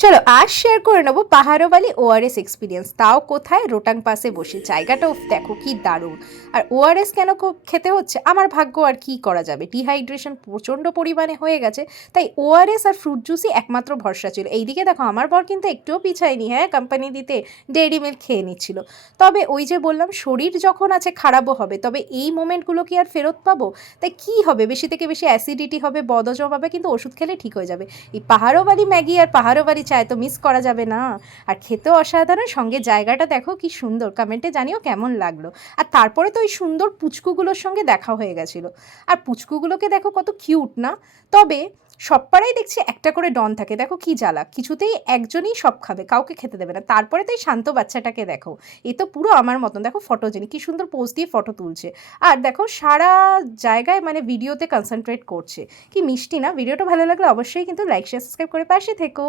চলো আজ শেয়ার করে নেবো পাহাড়োবালি ওআরএস এক্সপিরিয়েন্স, তাও কোথায়? রোটাং পাসে বসে। জায়গাটা দেখো কি দারুণ। আর ওআরএস কেন খেতে হচ্ছে, আমার ভাগ্য, আর কি করা যাবে, ডিহাইড্রেশন প্রচণ্ড পরিমাণে হয়ে গেছে, তাই ওআরএস আর ফ্রুট জুসই একমাত্র ভরসা ছিল। এইদিকে দেখো আমার বর কিন্তু একটুও পিছায়নি, হ্যাঁ কোম্পানি দিতে ডেইরি মিল্ক খেয়ে নিচ্ছিল। তবে ওই যে বললাম, শরীর যখন আছে খারাপও হবে, তবে এই মোমেন্টগুলো কি আর ফেরত পাবো? তাই কি হবে, বেশি থেকে বেশি অ্যাসিডিটি হবে, বদহজম হবে, কিন্তু ওষুধ খেলে ঠিক হয়ে যাবে। এই পাহাড়োবালি ম্যাগি আর পাহাড়োবালি চায় তো মিস করা যাবে না। আর খেতেও অসাধারণ, সঙ্গে জায়গাটা দেখো কি সুন্দর, কমেন্টে জানিও কেমন লাগলো। আর তারপরে তো ওই সুন্দর পুচকুগুলোর সঙ্গে দেখা হয়ে গেছিলো। আর পুচকুগুলোকে দেখো কত কিউট না? তবে সব পাড়াই দেখছি একটা করে ডন থাকে, দেখো কি জ্বালা, কিছুতেই একজনই সব খাবে, কাউকে খেতে দেবে না। তারপরে তো এই শান্ত বাচ্চাটাকে দেখো, এ তো পুরো আমার মতন, দেখো ফটোজেনিক, কি সুন্দর পোজ দিয়ে ফটো তুলছে। আর দেখো সারা জায়গায় মানে ভিডিওতে কনসেন্ট্রেট করছে। কি মিষ্টি না? ভিডিওটা ভালো লাগলে অবশ্যই কিন্তু লাইক শেয়ার সাবস্ক্রাইব করে পাশে থেকো।